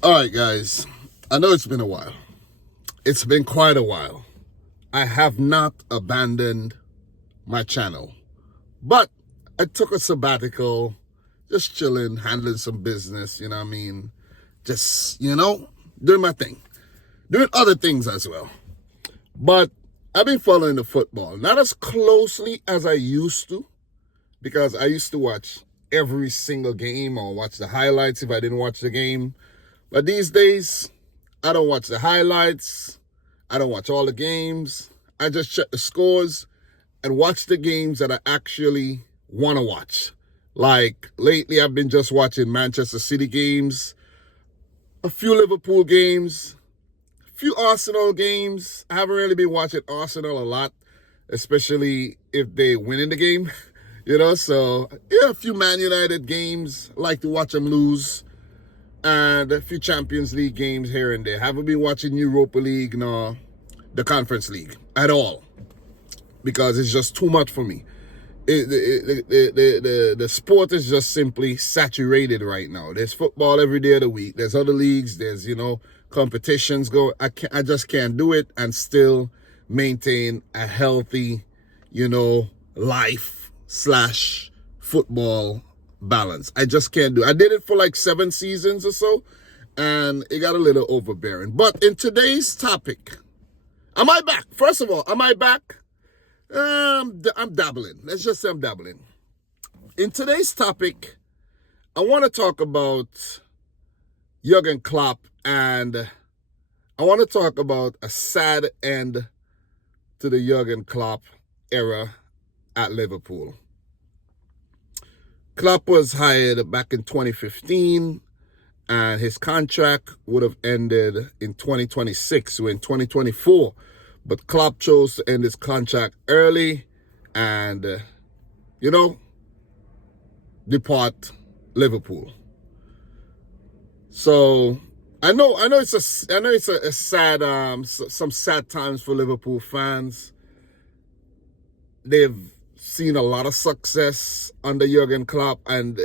All right, guys. I know it's been a while. It's been quite a while. I have not abandoned my channel, but I took a sabbatical, just chilling, handling some business, you know what I mean? Just, doing my thing, doing other things as well. But I've been following the football, not as closely as I used to, because I used to watch every single game or watch the highlights if I didn't watch the game. But these days, I don't watch the highlights. I don't watch all the games. I just check the scores and watch the games that I actually want to watch. Like lately, I've been just watching Manchester City games, a few Liverpool games, a few Arsenal games. I haven't really been watching Arsenal a lot, especially if they win in the game, So, yeah, a few Man United games. I like to watch them lose. And a few Champions League games here and there. Haven't been watching Europa League nor the Conference League at all, because it's just too much for me. The sport is just simply saturated right now. There's football every day of the week. There's other leagues. There's competitions go. I just can't do it and still maintain a healthy life/football balance. I just can't do it. I did it for like 7 seasons or so, and it got a little overbearing. But in today's topic, am I back? First of all, am I back? I'm dabbling. Let's just say I'm dabbling. In today's topic, I want to talk about Jurgen Klopp, and I want to talk about a sad end to the Jurgen Klopp era at Liverpool. Klopp was hired back in 2015, and his contract would have ended in 2026, so in 2024. But Klopp chose to end his contract early and, depart Liverpool. So I know it's a sad, some sad times for Liverpool fans. They've seen a lot of success under Jurgen Klopp, and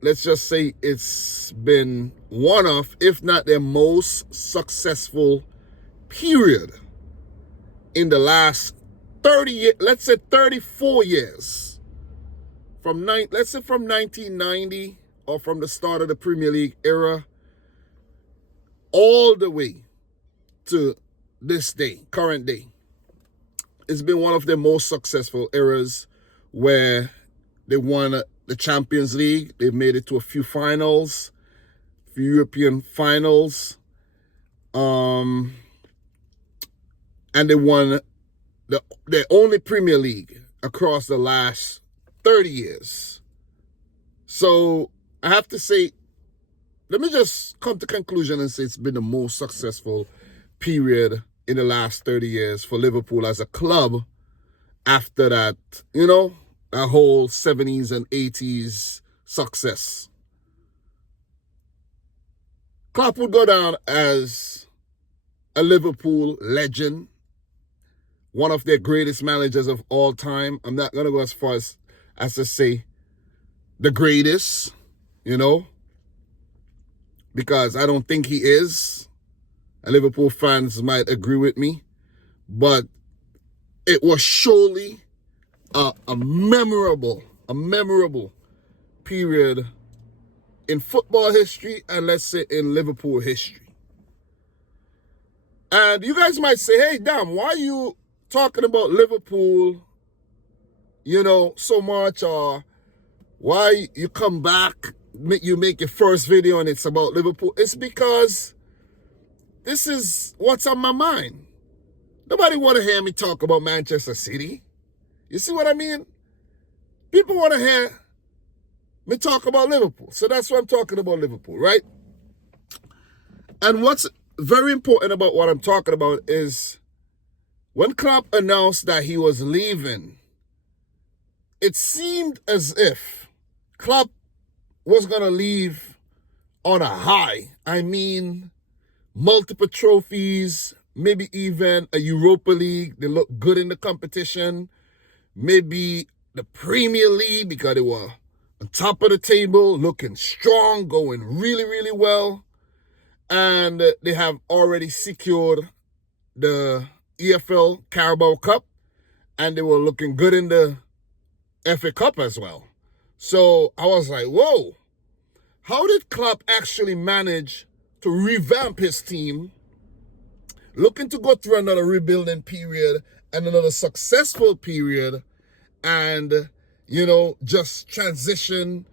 let's just say it's been one of, if not their most successful period in the last 30 years, let's say 34 years. Let's say from 1990 or from the start of the Premier League era all the way to this day, current day. It's been one of their most successful eras, where they won the Champions League. They've made it to a few finals, a few European finals. And they won their only Premier League across the last 30 years. So I have to say, let me just come to conclusion and say it's been the most successful period in the last 30 years for Liverpool as a club after that, that whole 70s and 80s success. Klopp would go down as a Liverpool legend, one of their greatest managers of all time. I'm not going to go as far as to say the greatest, because I don't think he is. And Liverpool fans might agree with me, but it was surely a memorable period in football history, and let's say in Liverpool history. And you guys might say, hey, damn, why are you talking about Liverpool, so much? Or why you come back, you make your first video and it's about Liverpool? It's because this is what's on my mind. Nobody want to hear me talk about Manchester City. You see what I mean? People want to hear me talk about Liverpool. So that's why I'm talking about Liverpool, right? And what's very important about what I'm talking about is when Klopp announced that he was leaving, it seemed as if Klopp was going to leave on a high. I mean, multiple trophies, maybe even a Europa League. They look good in the competition. Maybe the Premier League, because they were on top of the table, looking strong, going really, really well. And they have already secured the EFL Carabao Cup, and they were looking good in the FA Cup as well. So I was like, whoa, how did Klopp actually manage to revamp his team, looking to go through another rebuilding period and another successful period, and, just transition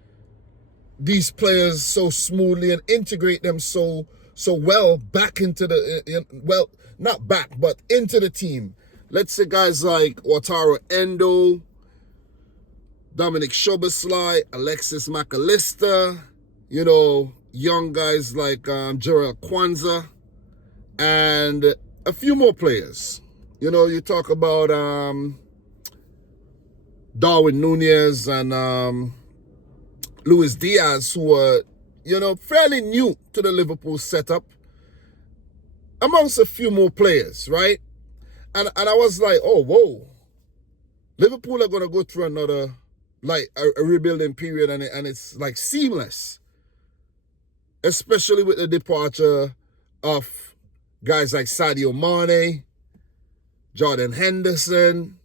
these players so smoothly and integrate them so well back into the, not back, but into the team. Let's say guys like Wataru Endo, Dominic Szoboszlai, Alexis McAllister, young guys like Gerald Kwanzaa, and a few more players. You talk about Darwin Nunez and Luis Diaz, who are, fairly new to the Liverpool setup, amongst a few more players, right? And I was like, oh, whoa. Liverpool are going to go through another, like, a rebuilding period, and it's, like, seamless. Especially with the departure of guys like Sadio Mane, Jordan Henderson,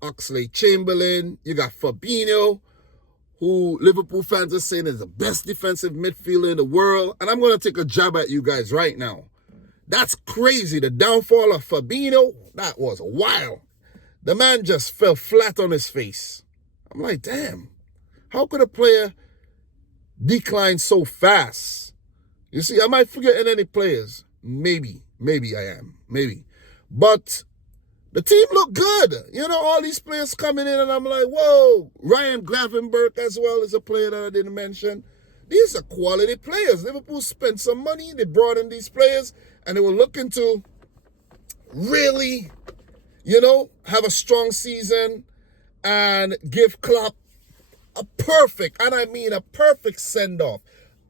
Oxlade-Chamberlain. You got Fabinho, who Liverpool fans are saying is the best defensive midfielder in the world. And I'm going to take a jab at you guys right now. That's crazy. The downfall of Fabinho, that was wild. The man just fell flat on his face. I'm like, damn, how could a player decline so fast? You see, am I forgetting any players? Maybe I am, maybe. But the team looked good. All these players coming in, and I'm like, whoa. Ryan Gravenberch as well is a player that I didn't mention. These are quality players. Liverpool spent some money. They brought in these players, and they were looking to really, have a strong season and give Klopp a perfect, and I mean a perfect send-off,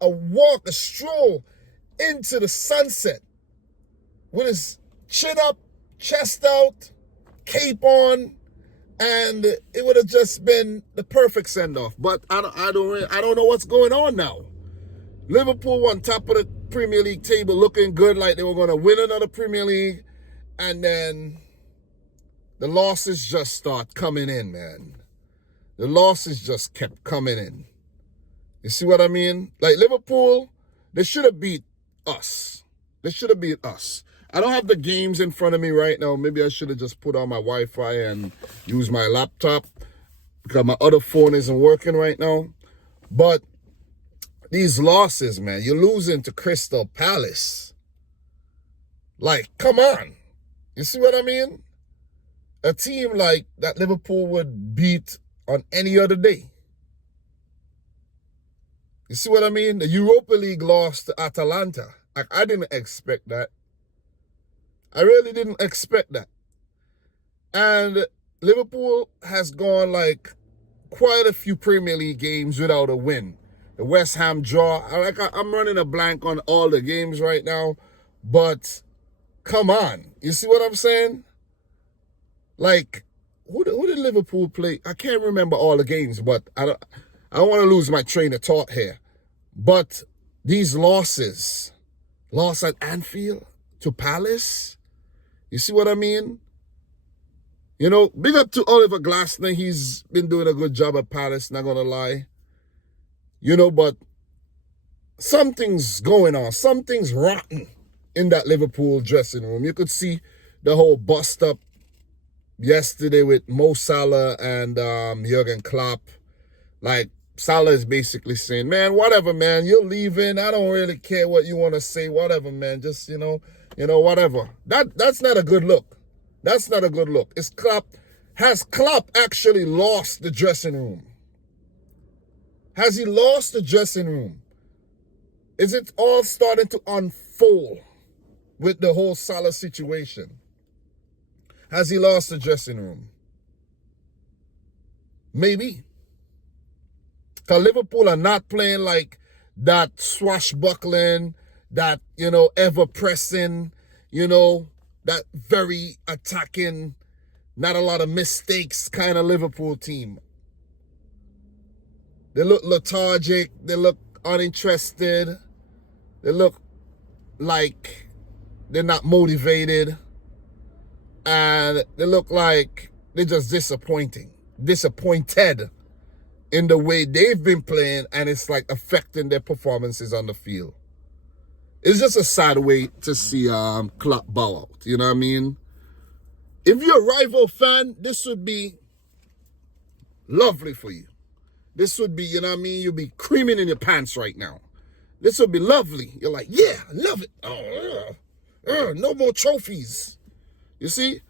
a walk, a stroll into the sunset with his chin up, chest out, cape on, and it would have just been the perfect send-off. But I don't know what's going on now. Liverpool on top of the Premier League table, looking good, like they were going to win another Premier League, and then the losses just start coming in, man. The losses just kept coming in. You see what I mean? Like Liverpool, they should have beat us. They should have beat us. I don't have the games in front of me right now. Maybe I should have just put on my Wi-Fi and use my laptop because my other phone isn't working right now. But these losses, man, you're losing to Crystal Palace. Like, come on. You see what I mean? A team like that Liverpool would beat on any other day. You see what I mean? The Europa League lost to Atalanta. Like, I didn't expect that. I really didn't expect that. And Liverpool has gone like quite a few Premier League games without a win. The West Ham draw. I'm running a blank on all the games right now. But come on. You see what I'm saying? Like, who did Liverpool play? I can't remember all the games, but I don't want to lose my train of thought here. But these losses, loss at Anfield to Palace, you see what I mean? Big up to Oliver Glasner. He's been doing a good job at Palace, not going to lie. But something's going on. Something's rotten in that Liverpool dressing room. You could see the whole bust up yesterday with Mo Salah and Jurgen Klopp. Like, Salah is basically saying, man, whatever, man, you're leaving. I don't really care what you want to say. Whatever, man. Just, whatever. That's not a good look. That's not a good look. Has Klopp actually lost the dressing room? Has he lost the dressing room? Is it all starting to unfold with the whole Salah situation? Has he lost the dressing room? Maybe. Because Liverpool are not playing like that swashbuckling, that, ever pressing, that very attacking, not a lot of mistakes kind of Liverpool team. They look lethargic. They look uninterested. They look like they're not motivated, and they look like they're just disappointed in the way they've been playing, and it's like affecting their performances on the field. It's just a sad way to see Klopp bow out. You know what I mean? If you're a rival fan, this would be lovely for you. This would be, you know what I mean? You'd be creaming in your pants right now. This would be lovely. You're like, yeah, I love it. No more trophies. You see?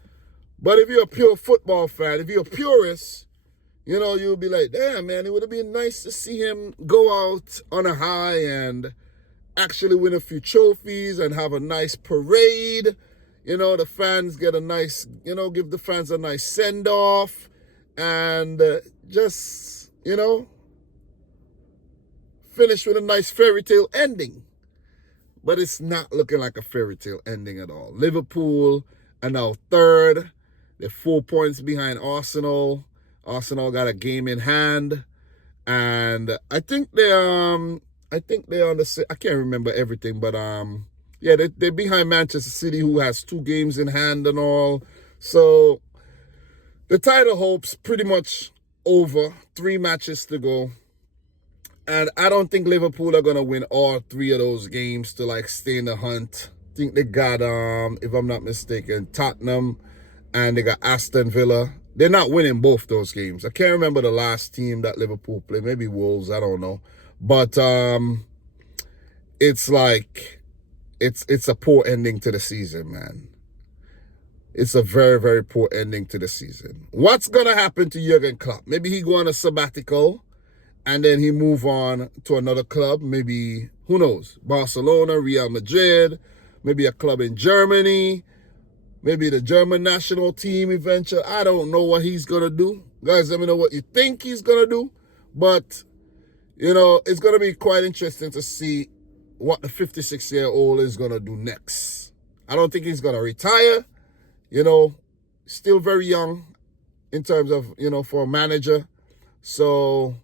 But if you're a pure football fan, if you're a purist, you know, you'll be like, damn, man, it would have been nice to see him go out on a high and actually win a few trophies and have a nice parade. You know, the fans get a nice, you know, give the fans a nice send-off and just, you know, finish with a nice fairy tale ending. But it's not looking like a fairy tale ending at all. Liverpool are now third. They're 4 points behind Arsenal. Arsenal got a game in hand. And I think they're on the, I can't remember everything, but yeah, they're behind Manchester City, who has 2 games in hand and all. So the title hope's pretty much over. 3 matches to go. And I don't think Liverpool are going to win all 3 of those games to like stay in the hunt. I think they got, if I'm not mistaken, Tottenham and they got Aston Villa. They're not winning both those games. I can't remember the last team that Liverpool played. Maybe Wolves, I don't know. But it's like, it's a poor ending to the season, man. It's a very, very poor ending to the season. What's going to happen to Jurgen Klopp? Maybe he go on a sabbatical and then he move on to another club. Maybe, who knows, Barcelona, Real Madrid, maybe a club in Germany, maybe the German national team eventually. I don't know what he's going to do. Guys, let me know what you think he's going to do. But, you know, it's going to be quite interesting to see what the 56-year-old is going to do next. I don't think he's going to retire. You know, still very young in terms of, you know, for a manager. So,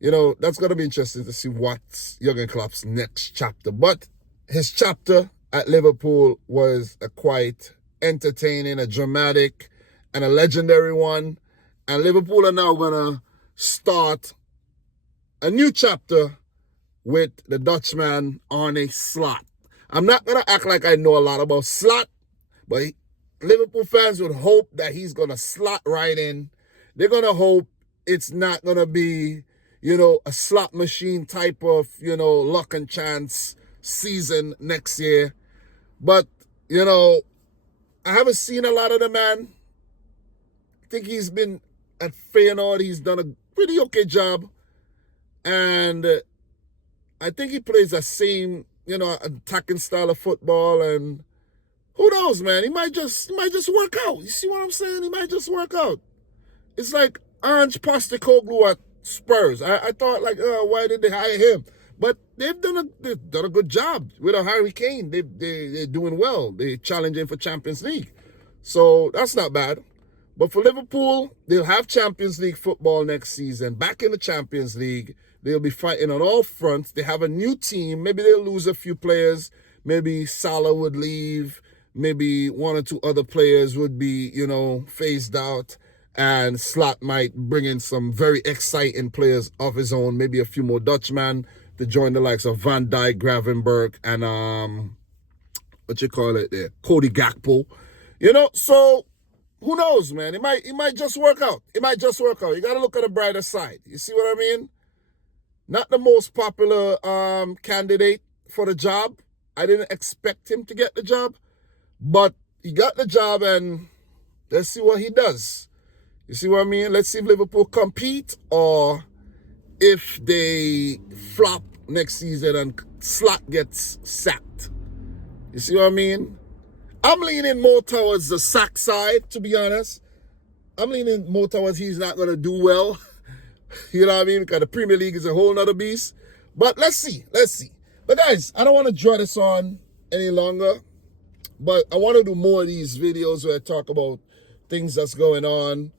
you know, that's going to be interesting to see what's Jurgen Klopp's next chapter. But his chapter at Liverpool was a quite entertaining, a dramatic, and a legendary one. And Liverpool are now going to start a new chapter with the Dutchman Arne Slot. I'm not going to act like I know a lot about Slot, but Liverpool fans would hope that he's going to slot right in. They're going to hope it's not going to be, you know, a slot machine type of, you know, luck and chance season next year. But, you know, I haven't seen a lot of the man. I think he's been at Feyenoord. He's done a pretty okay job. And I think he plays the same, you know, attacking style of football. And who knows, man? He might just work out. You see what I'm saying? He might just work out. It's like Ange Postecoglou at Spurs. I thought, like, why did they hire him? But they've done a good job with a Harry Kane. They're doing well. They're challenging for Champions League. So that's not bad. But for Liverpool, they'll have Champions League football next season. Back in the Champions League, they'll be fighting on all fronts. They have a new team. Maybe they'll lose a few players. Maybe Salah would leave. Maybe 1 or 2 other players would be, you know, phased out. And Slot might bring in some very exciting players of his own. Maybe a few more Dutchmen to join the likes of Van Dijk, Gravenberch, and Cody Gakpo. You know, so who knows, man? It might just work out. It might just work out. You got to look at the brighter side. You see what I mean? Not the most popular candidate for the job. I didn't expect him to get the job. But he got the job, and let's see what he does. You see what I mean? Let's see if Liverpool compete or if they flop next season and Slot gets sacked. You see what I mean? I'm leaning more towards the sack side, to be honest. I'm leaning more towards he's not going to do well. You know what I mean? Because the Premier League is a whole nother beast. But let's see. But guys, I don't want to draw this on any longer. But I want to do more of these videos where I talk about things that's going on.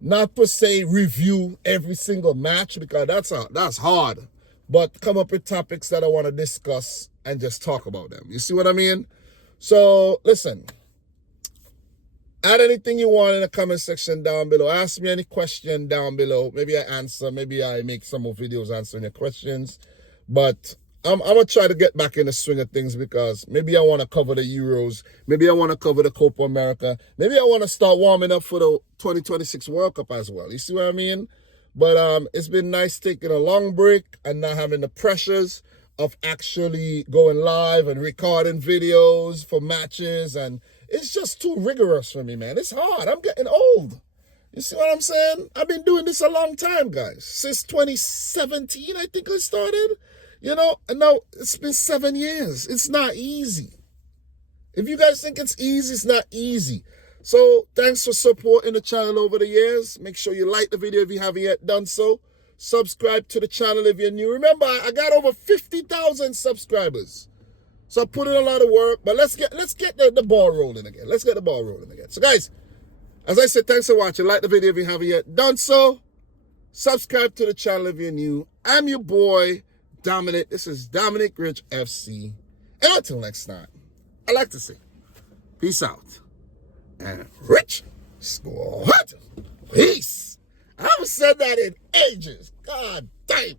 Not per se review every single match, because that's hard. but come up with topics that I want to discuss and just talk about them. You see what I mean? So listen, add anything you want in the comment section down below. Ask me any question down below. Maybe I answer. Maybe I make some more videos answering your questions. But I'm going to try to get back in the swing of things, because maybe I want to cover the Euros. Maybe I want to cover the Copa America. Maybe I want to start warming up for the 2026 World Cup as well. You see what I mean? But it's been nice taking a long break and not having the pressures of actually going live and recording videos for matches. And it's just too rigorous for me, man. It's hard. I'm getting old. You see what I'm saying? I've been doing this a long time, guys. Since 2017, I think I started. You know, and now it's been 7 years. It's not easy. If you guys think it's easy, it's not easy. So thanks for supporting the channel over the years. Make sure you like the video if you haven't yet done so. Subscribe to the channel if you're new. Remember, I got over 50,000 subscribers. So I put in a lot of work, but let's get the ball rolling again. Let's get the ball rolling again. So guys, as I said, thanks for watching. Like the video if you haven't yet done so. Subscribe to the channel if you're new. I'm your boy, Dominic. This is Dominic Rich FC. And until next time, I like to say, peace out. And Rich Squad. Peace. I haven't said that in ages. God damn.